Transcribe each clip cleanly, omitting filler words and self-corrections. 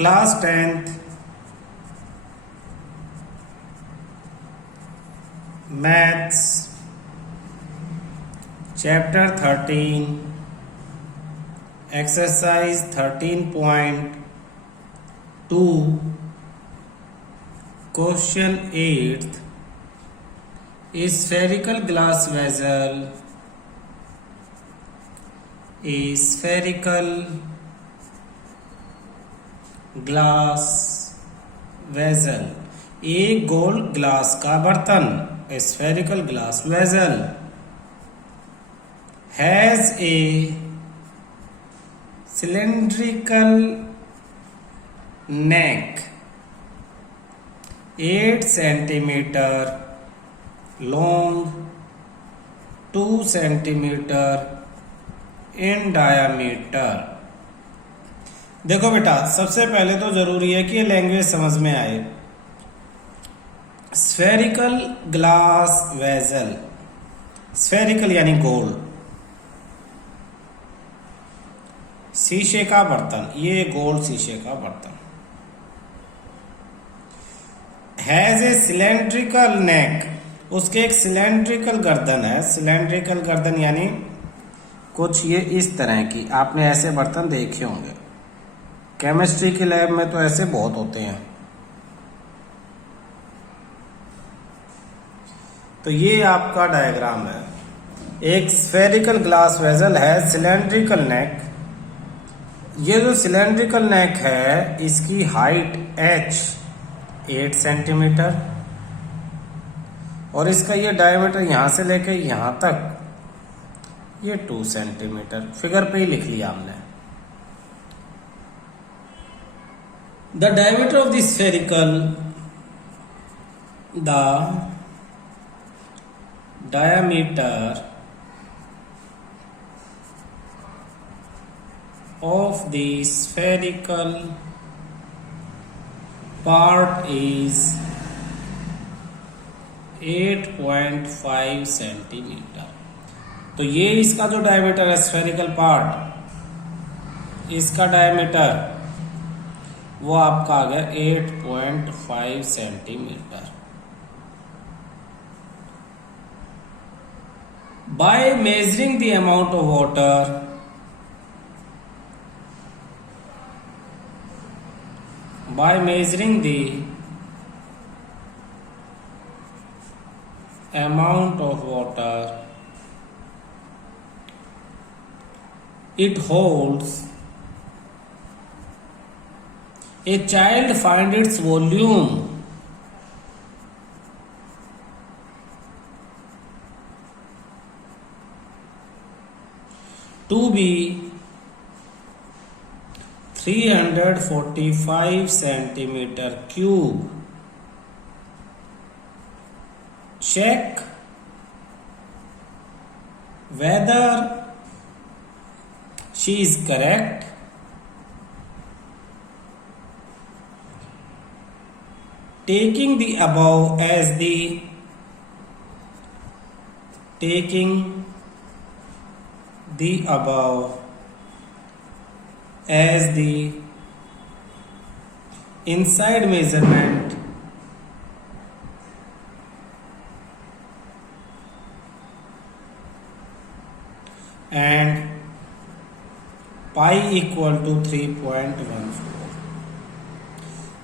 Class 10th maths chapter 13 exercise 13.2 question 8th spherical glass vessel spherical glass vessel एक गोल glass का बर्तन spherical glass vessel has a cylindrical neck 8 centimetre long 2 centimetre in diameter. देखो बेटा, सबसे पहले तो जरूरी है कि ये लैंग्वेज समझ में आए। स्फेरिकल ग्लास वेजल, स्फेरिकल यानी गोल, शीशे का बर्तन, ये गोल शीशे का बर्तन। हैज ए सिलेंड्रिकल नेक, उसके एक सिलेंड्रिकल गर्दन है। सिलेंड्रिकल गर्दन यानी कुछ ये इस तरह की, आपने ऐसे बर्तन देखे होंगे केमिस्ट्री की लैब में, तो ऐसे बहुत होते हैं। तो ये आपका डायग्राम है। एक स्फेरिकल ग्लास वेजल है, सिलेंड्रिकल नेक। ये जो सिलेंड्रिकल नेक है इसकी हाइट h 8 सेंटीमीटर और इसका ये डायमीटर यहां से लेके यहां तक ये 2 सेंटीमीटर। फिगर पे ही लिख लिया हमने। The diameter of the spherical, the diameter of the spherical part is 8.5 centimetre. तो ये इसका जो डायमीटर है स्फेरिकल पार्ट, इसका डायमीटर वो आपका आ गया 8.5 centimetre. By measuring the amount of water, by measuring the amount of water it holds, a child find its volume to be 345 centimeter cube. Check whether she is correct. Taking the above as the inside measurement and pi equal to 3.14।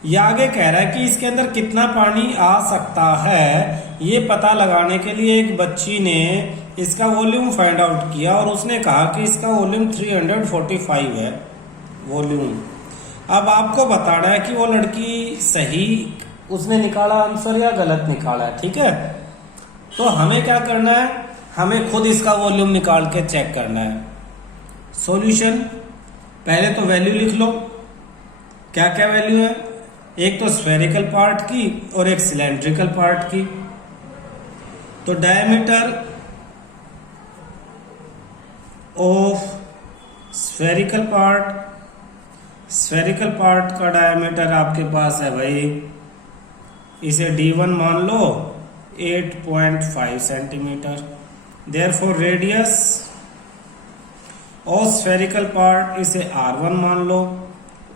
ये आगे कह रहा है कि इसके अंदर कितना पानी आ सकता है, ये पता लगाने के लिए एक बच्ची ने इसका वॉल्यूम फाइंड आउट किया और उसने कहा कि इसका वॉल्यूम 345 है वॉल्यूम। अब आपको बताना है कि वो लड़की सही उसने निकाला आंसर या गलत निकाला है। ठीक है, तो हमें क्या करना है, हमें खुद इसका वॉल्यूम निकाल के चेक करना है। सॉल्यूशन, पहले तो वैल्यू लिख लो। क्या क्या वैल्यू है, एक तो स्फेरिकल पार्ट की और एक सिलेंड्रिकल पार्ट की। तो डायमीटर ऑफ स्फेरिकल पार्ट का डायमीटर आपके पास है भाई, इसे D1 मान लो 8.5 centimetre. Therefore radius of spherical part इसे R1 मान लो,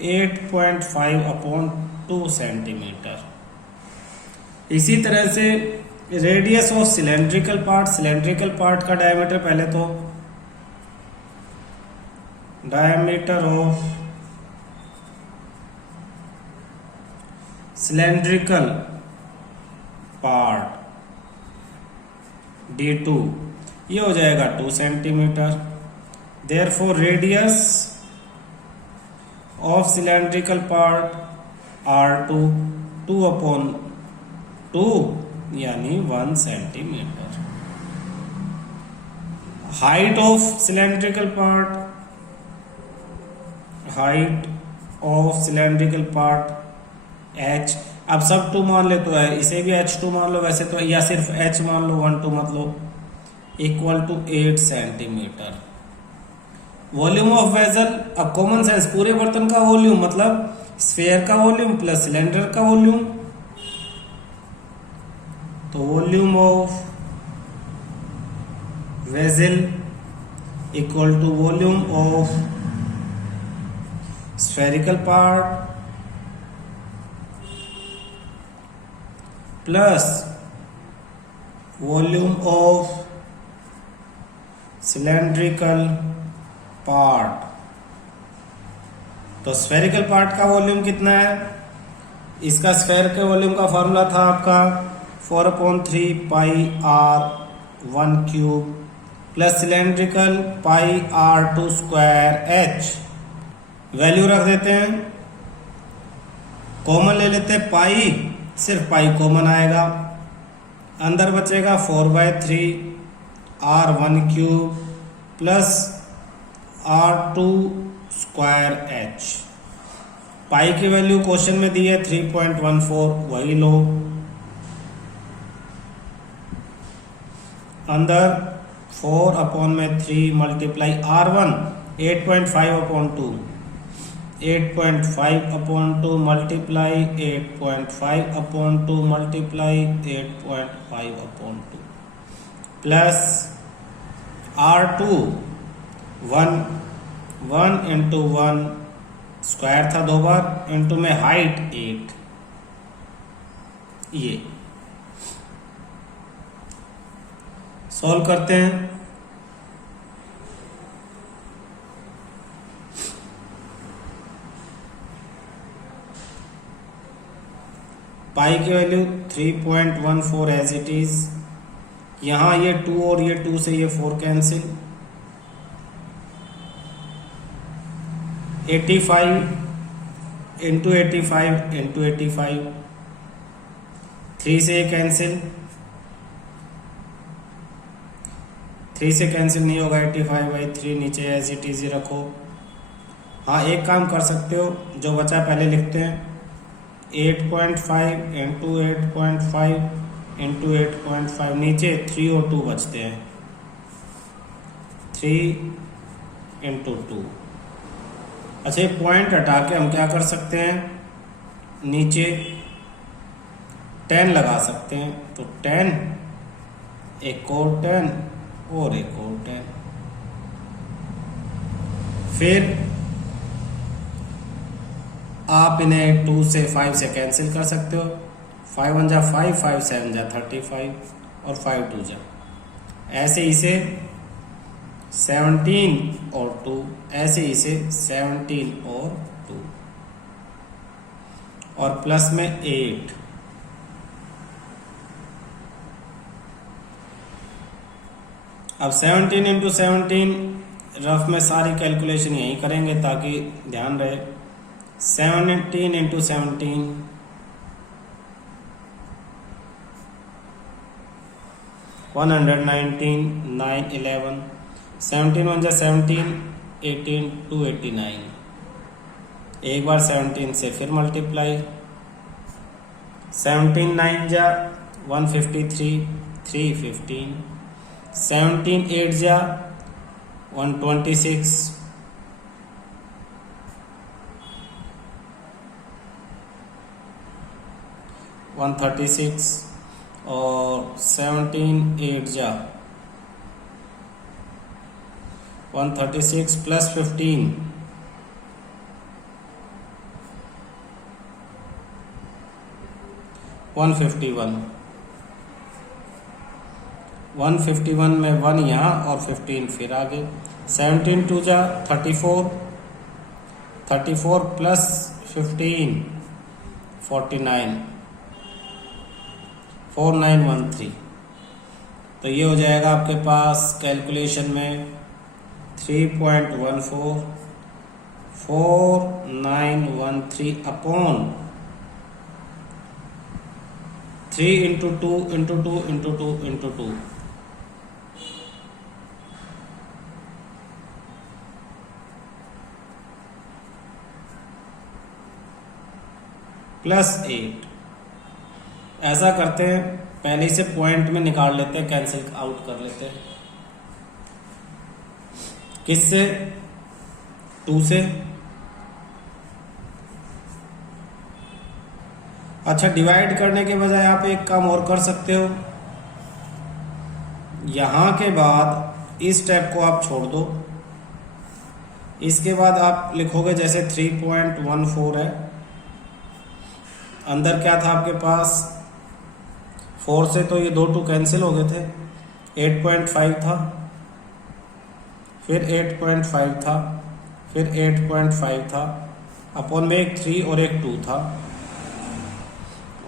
8.5 अपॉन 2 सेंटीमीटर। इसी तरह से रेडियस ऑफ सिलेंड्रिकल पार्ट का डायमीटर, पहले तो diameter of cylindrical part D2 ये हो जाएगा 2 centimetre. Therefore radius of cylindrical part R2 2 upon 2 यानी 1 centimetre. Height of cylindrical part H, अब सब 2 मान ले तो है, इसे भी H2 मान लो वैसे तो, या सिर्फ H मान लो 1 2 मत लो, equal to 8 centimetre. Volume of vessel, अब कॉमन सेंस, पूरे बर्तन का वॉल्यूम मतलब स्फीयर का वॉल्यूम प्लस सिलेंडर का वॉल्यूम, तो volume of vessel equal to volume of spherical part plus volume of cylindrical part. तो स्फेरिकल पार्ट का वॉल्यूम कितना है, इसका स्फेयर के वॉल्यूम का फॉर्मूला था आपका 4/3 पाई R1 क्यूब प्लस सिलेंड्रिकल पाई R2 स्क्वायर H। वैल्यू रख देते हैं, कॉमन ले लेते हैं, पाई सिर्फ पाई कॉमन आएगा, अंदर बचेगा 4/3 R1 cube plus R2 square H। पाई की वैल्यू क्वेश्चन में दी है 3.14, वही लो, अंदर 4 अपॉन में 3 multiply R1 8.5 upon 2, 8.5 upon 2 multiply 8.5 upon 2 multiply 8.5 upon 2 plus R2 1 into 1 square था 2 बार, इंटू में हाइट 8। ये सॉल्व करते हैं। पाई की वैल्यू 3.14 एज इट इज, यहां ये 2 और ये 2 से ये 4 कैंसिल, 85 इंटू 85 इंटू 85, 3 से ये कैंसिल, 3 से कैंसिल नहीं होगा, 85/3 नीचे एज इट इज रखो। हाँ एक काम कर सकते हो, जो बचा पहले लिखते हैं, 8.5 इंटू 8.5 इंटू 8.5, नीचे 3 और 2 बचते हैं, 3 इंटू 2। अच्छा, पॉइंट हटा के हम क्या कर सकते हैं, नीचे 10 लगा सकते हैं, तो 10, एक और 10 और एक और 10, फिर आप इन्हें 2 से 5 से कैंसिल कर सकते हो, 5 1 जा 5, 5 7 जा 35 और 5 2 जा, ऐसे इसे 17 और 2, ऐसे इसे 17 और 2, और प्लस में 8। अब 17 इंटू 17 रफ में सारी कैलकुलेशन यही करेंगे ताकि ध्यान रहे। 17 इंटू 17 119, 9 11, 17 1 जा 17, 18 289, एक बार 17 से फिर मल्टीप्लाई, 17 9 जा 153, 315, 17 8 जा 126, 136, और 17 8 जा 136 प्लस 15 151, 151 में 1 यहाँ और 15 फिर आगे। 17 टू जा 34, 34 प्लस 15 49, 4913। तो ये हो जाएगा आपके पास कैलकुलेशन में 3.14 4913 upon 3 into 2 into 2 into 2 into 2 plus 8। ऐसा करते हैं, पहले से पॉइंट में निकाल लेते हैं, कैंसिल आउट कर लेते हैं। किससे? 2 से। अच्छा, डिवाइड करने के बजाय आप एक काम और कर सकते हो, यहां के बाद इस स्टेप को आप छोड़ दो। इसके बाद आप लिखोगे जैसे 3.14 है, अंदर क्या था आपके पास 4 से, तो ये 2 2 कैंसिल हो गए थे। 8.5 था, फिर 8.5 था, फिर 8.5 था, अपॉन में एक 3 और एक 2 था,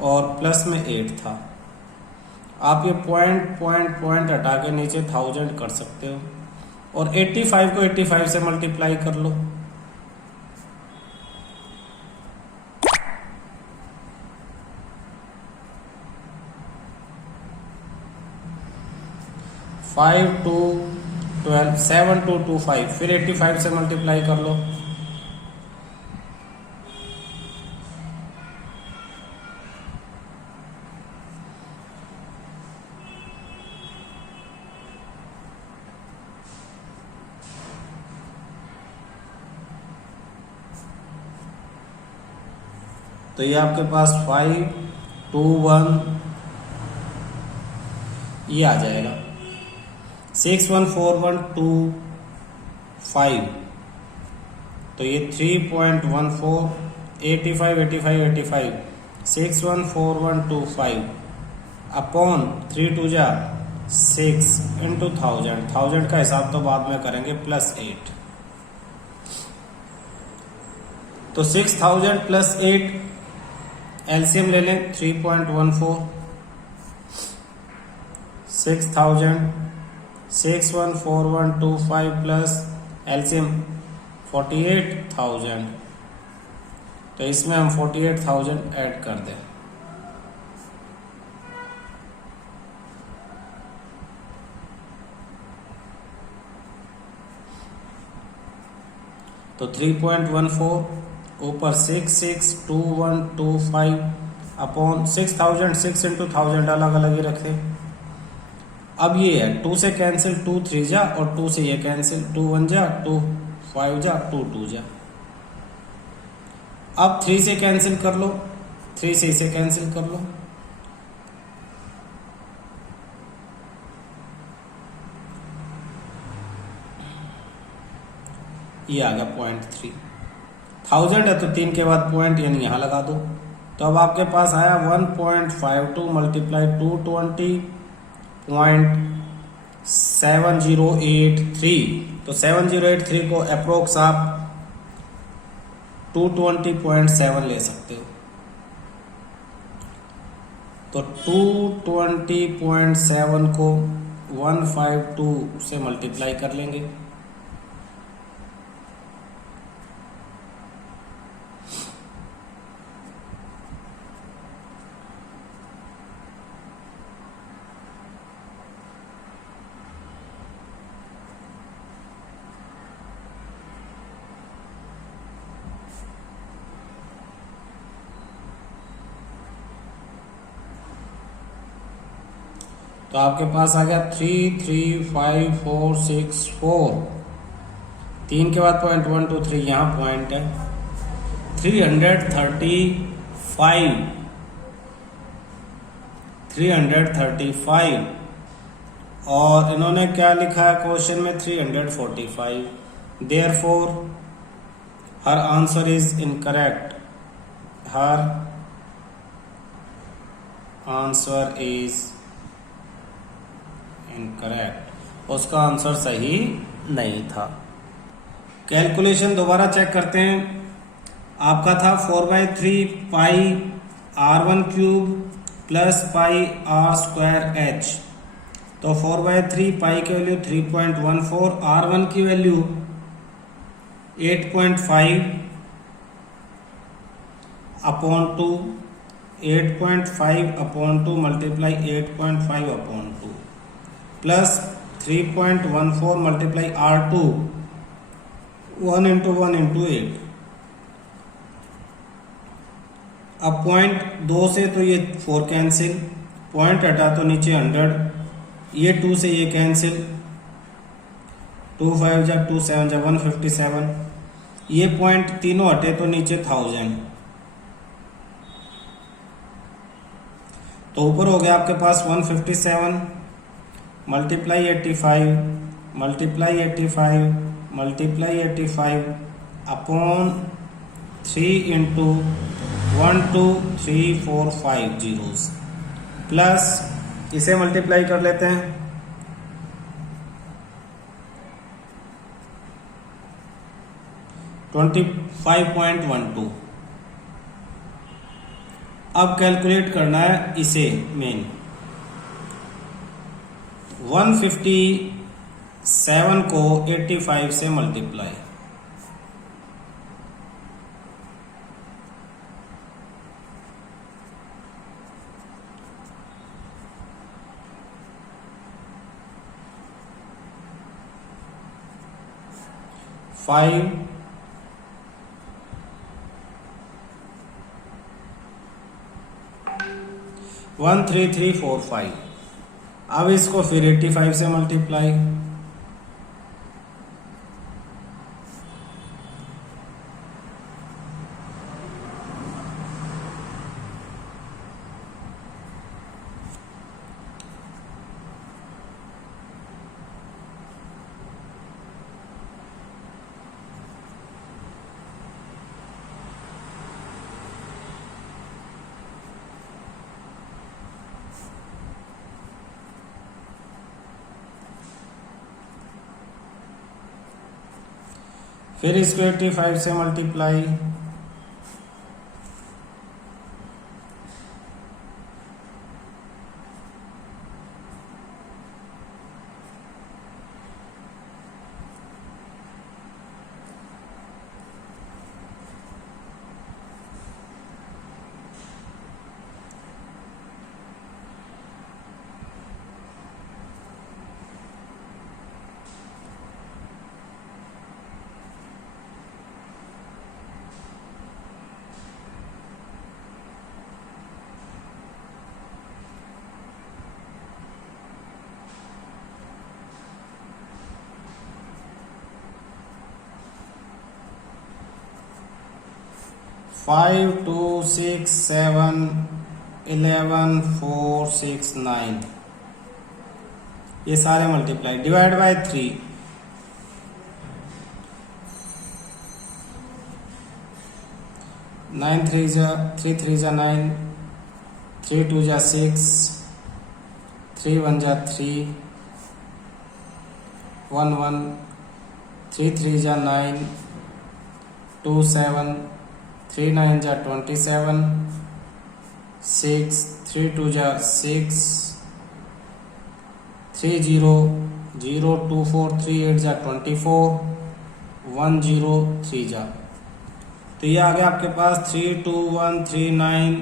और प्लस में 8 था। आप ये पॉइंट पॉइंट पॉइंट हटा के नीचे 1000 कर सकते हो, और 85 को 85 से मल्टीप्लाई कर लो। फाइव टू 12, 7 टू 25, फिर 85 से मल्टीप्लाई कर लो। तो ये आपके पास 521 ये आ जाएगा। 614125, तो ये 3.14 85 85 85 614125 अपॉन 3 2 जा 6 इंटू 1000 का हिसाब तो बाद में करेंगे, प्लस 8। तो 6000 प्लस 8 एलसीएम ले लें, 3.14 6000 614125 प्लस एलसीएम 48,000, तो इसमें हम 48,000 ऐड कर दें। तो 3.14 ऊपर 662125 अपॉन 6000, 6 इंटू 1000 अलग अलग ही रखे। अब ये है 2 से कैंसिल, 2 3 जा, और 2 से ये कैंसिल, 2 1 जा, 2 5 जा, 2 2 जा। अब 3 से कैंसिल कर लो, 3 से इसे कैंसिल कर लो, ये आ गया 0.3। 1000 है तो 3 के बाद पॉइंट यानी यहां लगा दो। तो अब आपके पास आया 1.52 मल्टीप्लाई 220.7083। तो 7083 को अप्रोक्स आप 220.7 ले सकते हो। तो 220.7 को 152 से मल्टीप्लाई कर लेंगे। तो आपके पास आ गया 335,464। 3 के बाद पॉइंट 1 2 3 यहाँ पॉइंट है 335 और इन्होंने क्या लिखा है क्वेश्चन में 345। Therefore her answer is incorrect. Her answer is incorrect, उसका आंसर सही नहीं था। कैलकुलेशन दोबारा चेक करते हैं। आपका था 4/3 पाई r1 cube plus pi r square h। तो 4/3 पाई की वैल्यू 3.14, r1 की value 8.5 upon 2, 8.5 upon 2 multiply 8.5 upon 2 plus 3.14 multiply r2 1 into 1 into 8। अब पॉइंट 2 से तो ये 4 कैंसिल, पॉइंट हटा तो नीचे 100, ये 2 से ये कैंसिल, 2 5 जा 2 7 जा 157, ये पॉइंट तीनों हटे तो नीचे 1000। तो ऊपर हो गया आपके पास 157 multiply 85 multiply 85 multiply 85 upon 3 into 1 2 3 4 5 zeros plus इसे मल्टीप्लाई कर लेते हैं, 25.12। अब कैलकुलेट करना है इसे मेन। 157 को 85 से मल्टीप्लाई, फाइव 13345। अब इसको फिर 85 से मल्टीप्लाई, फिर इसको 85 से मल्टीप्लाई, फाइव 2 6 7 11 4 6 9, ये सारे मल्टीप्लाई, डिवाइड बाय 3, 9 3 जा 3 3 जा 9, 3 2 जा 6, 3 1 जा 3, 1 1, 3 3 जा 9, 2 7, 3 9 जा 27, 6 3 2 जा 6, 3 0 0 2 4 3 8 जा 24, 1 0 3 जा। तो ये आ गया आपके पास 3 2 1 3 9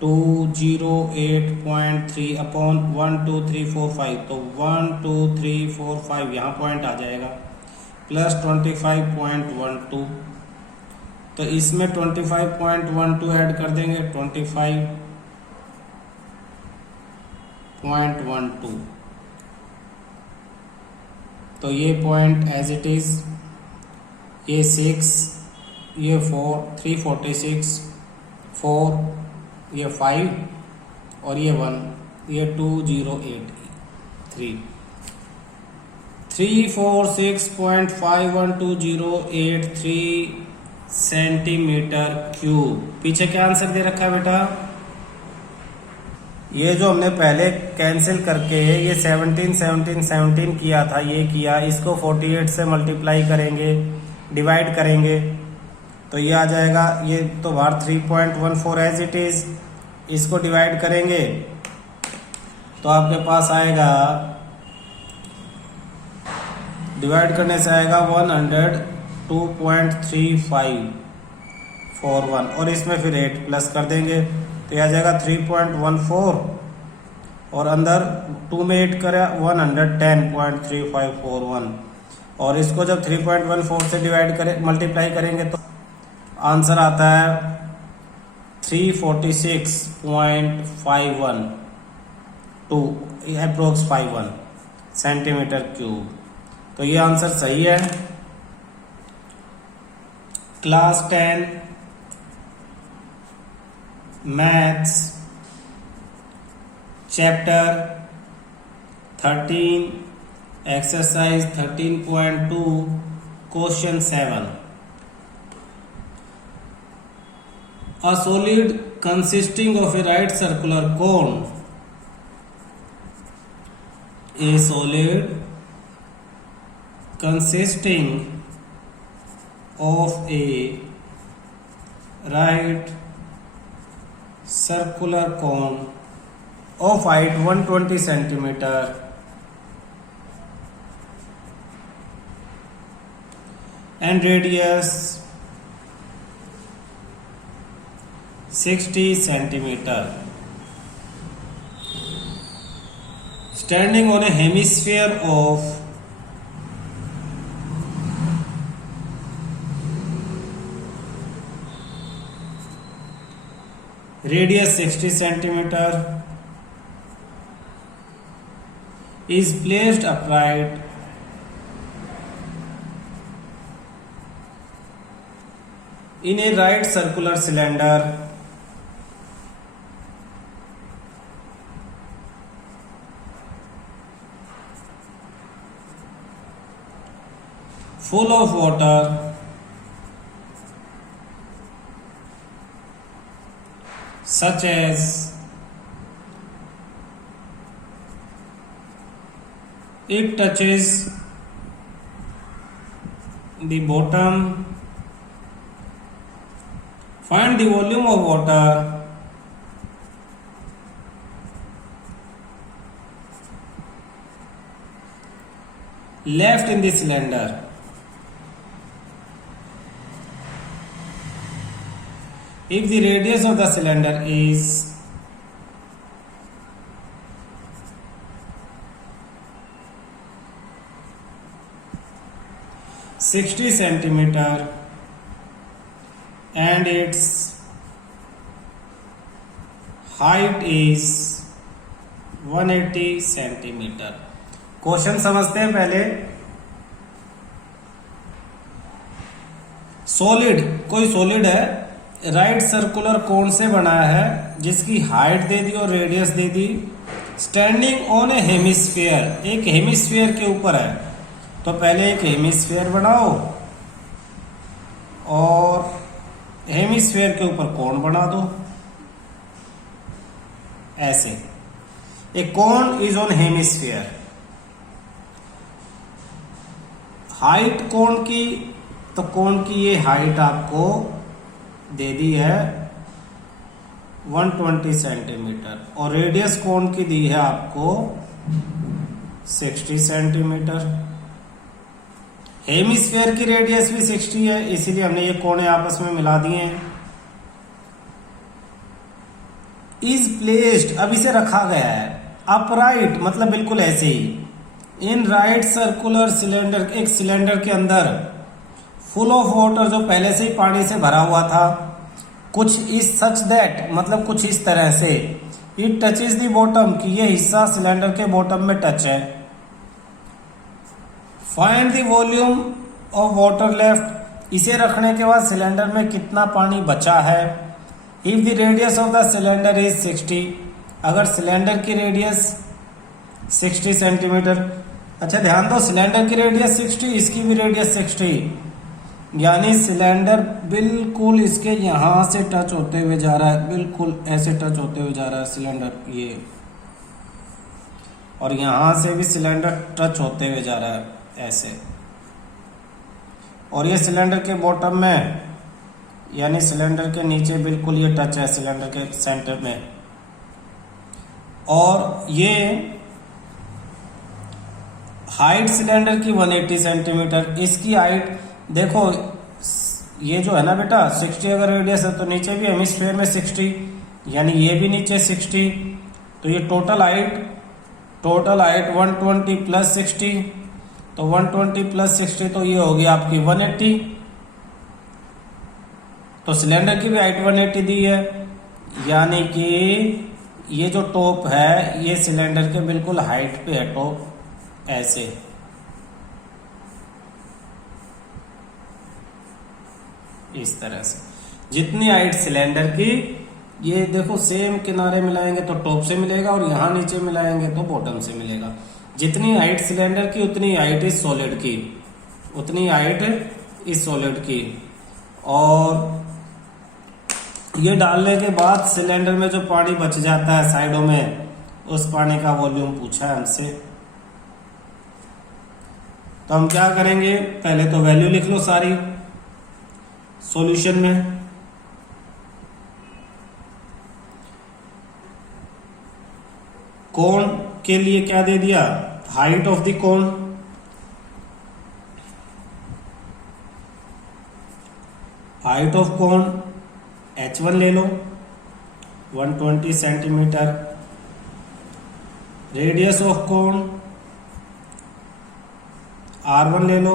2 0 8.3 अपॉन 1 2 3 4 5। तो 1 2 3 4 5 यहाँ पॉइंट आ जाएगा, प्लस 25.12। तो इसमें 25.12 ऐड कर देंगे, 25.12। तो ये पॉइंट एज इट इज, ये 6, ये 4 346, 4 ये 5 और ये 1, ये 2083 346.512083 सेंटीमीटर क्यूब। पीछे क्या आंसर दे रखा है बेटा? ये जो हमने पहले कैंसिल करके ये 17 17 17 किया था, ये किया, इसको 48 से मल्टीप्लाई करेंगे, डिवाइड करेंगे, तो ये आ जाएगा, ये तो बाहर 3.14 एज इट इज, इसको डिवाइड करेंगे तो आपके पास आएगा, डिवाइड करने से आएगा 102.3541 और इसमें फिर 8 प्लस कर देंगे तो यह आ जाएगा 3.14 और अंदर 2 में 8 करें 110.3541 और इसको जब 3.14 से डिवाइड करें, मल्टीप्लाई करेंगे तो आंसर आता है 346.51 टू अप्रोक्स 51 सेंटीमीटर क्यूब। तो ये आंसर सही है। Class 10 maths chapter 13 exercise 13.2 question 7। A solid consisting of a right circular cone, a solid consisting of a right circular cone of height 120 centimeter and radius 60 centimeter, standing on a hemisphere of radius 60 centimeter, is placed upright in a right circular cylinder full of water such as it touches the bottom. Find the volume of water left in the cylinder. If the radius of the cylinder is 60 centimeter and its height is 180 centimeter. Question समझते हैं पहले। Solid, कोई solid है, right circular cone से बना है, जिसकी height दे दी और radius they the, standing on A hemisphere, एक हेमिस्फीयर के ऊपर है। तो पहले एक हेमिस्फीयर बनाओ और हेमिस्फीयर के ऊपर कोन बना दो, ऐसे। A cone is on hemisphere. Height cone की, तो कोन की ये हाइट आपको दे दी है 120 सेंटीमीटर और रेडियस कोन की दी है आपको 60 सेंटीमीटर। हेमिस्फीयर की रेडियस भी 60 है, इसीलिए हमने ये कोने आपस में मिला दिए हैं। इज प्लेस्ड, अब इसे रखा गया है अपराइट, मतलब बिल्कुल ऐसे ही, इन राइट सर्कुलर सिलेंडर, एक सिलेंडर के अंदर, फुल ऑफ वाटर, जो पहले से ही पानी से भरा हुआ था, कुछ इस सच दैट, मतलब कुछ इस तरह से, इट टचेज द बॉटम, कि ये हिस्सा सिलेंडर के बॉटम में टच है। Find the volume of water left, इसे रखने के बाद सिलेंडर में कितना पानी बचा है। If the radius of the cylinder is 60, अगर सिलेंडर की रेडियस 60 सेंटीमीटर, अच्छा ध्यान दो, सिलेंडर की रेडियस 60, इसकी भी रेडियस 60, यानी सिलेंडर बिल्कुल इसके यहां से टच होते हुए जा रहा है, बिल्कुल ऐसे टच होते हुए जा रहा है सिलेंडर ये, और यहां से भी सिलेंडर टच होते हुए जा रहा है ऐसे, और ये सिलेंडर के बॉटम में यानी सिलेंडर के नीचे बिल्कुल ये टच है सिलेंडर के सेंटर में। और ये हाइट सिलेंडर की 180 सेंटीमीटर, इसकी हाइट देखो, ये जो है ना बेटा 60 अगर रेडियस है तो नीचे भी हेमिस्फीयर में 60, यानी ये भी नीचे 60, तो ये टोटल हाइट 120 प्लस 60, तो 120 प्लस 60 तो ये होगी आपकी 180, तो सिलेंडर की भी हाइट 180 दी है, यानी कि ये जो टॉप है ये सिलेंडर के बिल्कुल हाइट पे है, टॉप ऐसे। इस तरह से जितनी हाइट सिलेंडर की, ये देखो सेम किनारे मिलाएंगे तो टॉप से मिलेगा और यहां नीचे मिलाएंगे तो बॉटम से मिलेगा। जितनी हाइट सिलेंडर की उतनी हाइट इस सॉलिड की, उतनी हाइट इस सॉलिड की। और ये डालने के बाद सिलेंडर में जो पानी बच जाता है साइडों में, उस पानी का वॉल्यूम पूछा है हमसे। तो हम क्या करेंगे, पहले तो वैल्यू लिख लो सारी सॉल्यूशन में। कोण के लिए क्या दे दिया, हाइट ऑफ द कोण, हाइट ऑफ कोण h1 ले लो 120 centimetre, radius of cone r1 ले लो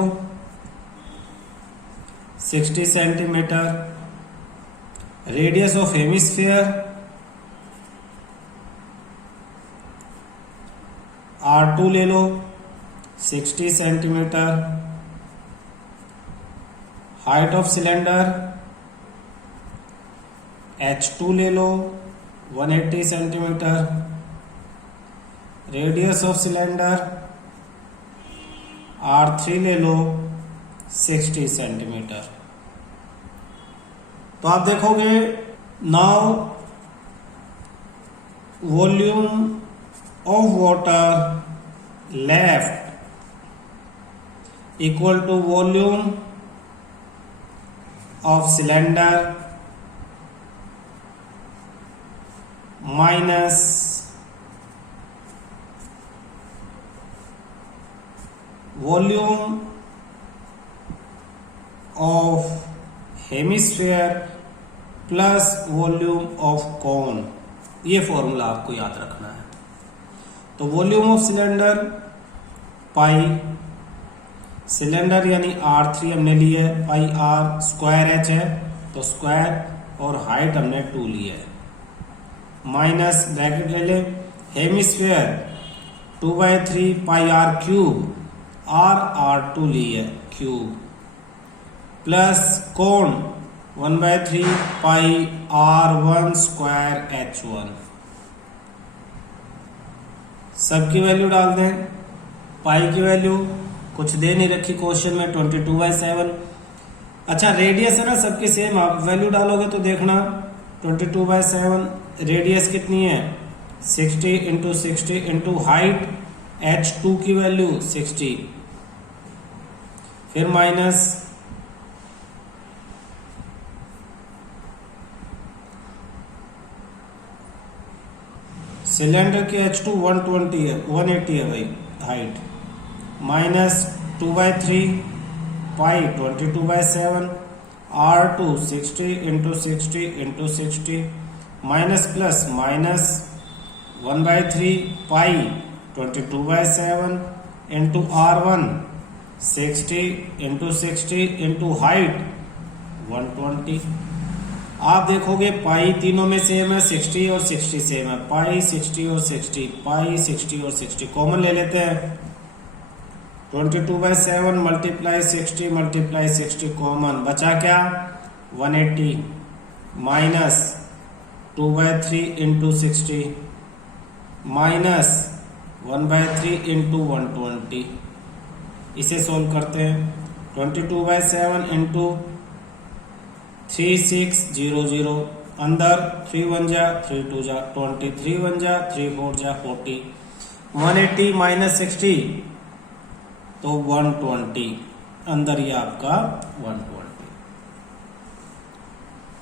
60 centimetre, radius of hemisphere r2 ले लो 60 centimetre, height of cylinder h2 ले लो 180 centimetre, radius of cylinder r3 ले लो 60 सेंटीमीटर। तो आप देखोगे now volume of water left equal to volume of cylinder minus volume of hemisphere plus volume of cone. ये फॉर्मूला आपको याद रखना है। तो volume of cylinder pi, cylinder यानी R3 हमने ली है, पाई R, स्क्वायर H है तो स्क्वायर, और हाइट हमने 2 ली है, माइनस ब्रैकेट ले ले, हेमिस्फीयर 2/3 पाई R क्यूब, R2 ली है क्यूब, प्लस कोण 1/3 पाई R1 स्क्वायर H1। सबकी वैल्यू डाल दें। पाई की वैल्यू कुछ दे नहीं रखी क्वेश्चन में, 22/7। अच्छा रेडियस है ना सबकी सेम, आप वैल्यू डालोगे तो देखना 22/7, रेडियस कितनी है 60 इंटू 60 इंटू हाइट H2 की वैल्यू 60, फिर माइनस सिलेंडर की H2 120 है, 180 है भाई हाइट, माइनस 2/3 पाई 22/7, R2 60 into 60 into 60, minus plus minus 1/3 पाई 22/7 into R1 60 into 60 into height 120। आप देखोगे पाई तीनों में सेम है, 60 और 60 सेम है, पाई 60 और 60, पाई 60 और 60 कॉमन ले लेते हैं, 22/7 मल्टीप्लाई 60 मल्टीप्लाई 60 कॉमन, बचा क्या 180, माइनस 2/3 इंटू 60 माइनस 1/3 इंटू 120। इसे सोल्व करते हैं, 22/7 इंटू 3600, अंदर 3 1 जा 3 2 जा 20, 3 1 जा 3 4 जा 40, 180 माइनस 60 तो 120, अंदर ये आपका 120।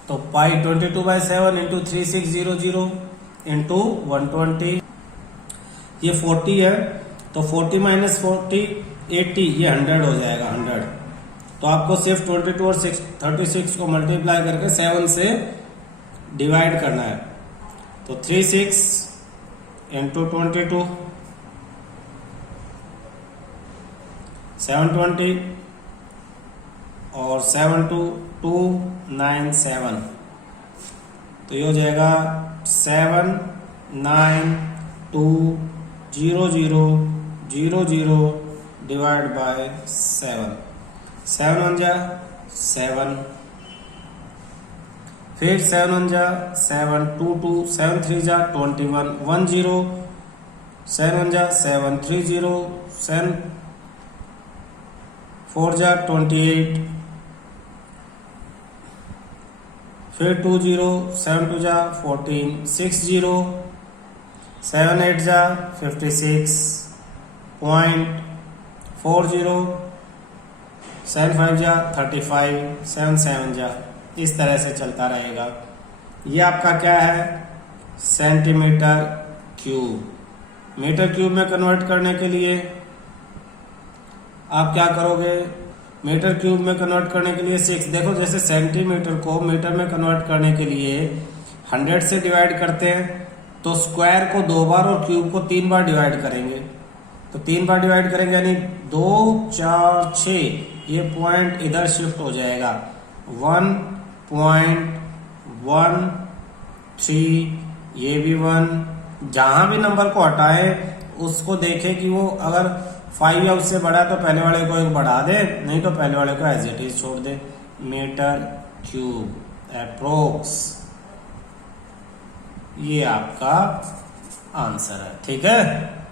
तो पाई 22/7 इंटू 3600 इंटू 120, ये 40 है तो 40 माइनस 40 80, ये 100 हो जाएगा 100। तो आपको सिर्फ 22 और 36 को मल्टीप्लाई करके 7 से डिवाइड करना है। तो 36 इंटू 22 720 और 7 2 297, तो ये हो जाएगा 7920000 डिवाइड बाय 7, 7 1 जा 7, फिर 7 1 जा 7, 2 2 7 3 जा 21, 1 0, 7 1 जा 7 3 0, 7 4 जा 28, फिर 2 0, 7 2 जा 14, 6 0, 7 8 जा 56.40, 7 5 जा 35, 7 7 जा, इस तरह से चलता रहेगा। ये आपका क्या है, सेंटीमीटर क्यूब। मीटर क्यूब में कन्वर्ट करने के लिए आप क्या करोगे, मीटर क्यूब में कन्वर्ट करने के लिए 6, देखो जैसे सेंटीमीटर को मीटर में कन्वर्ट करने के लिए 100 से डिवाइड करते हैं, तो स्क्वायर को 2 बार और क्यूब को 3 बार डिवाइड करेंगे। तो 3 बार डिवाइड करेंगे यानी 2 4 6, ये पॉइंट इधर शिफ्ट हो जाएगा 1.13, ये भी 1। जहां भी नंबर को हटाए उसको देखें कि वो अगर 5 या उससे बड़ा है तो पहले वाले को एक बढ़ा दे, नहीं तो पहले वाले को एज इट इज छोड़ दे। मीटर क्यूब अप्रोक्स, ये आपका आंसर है। ठीक है।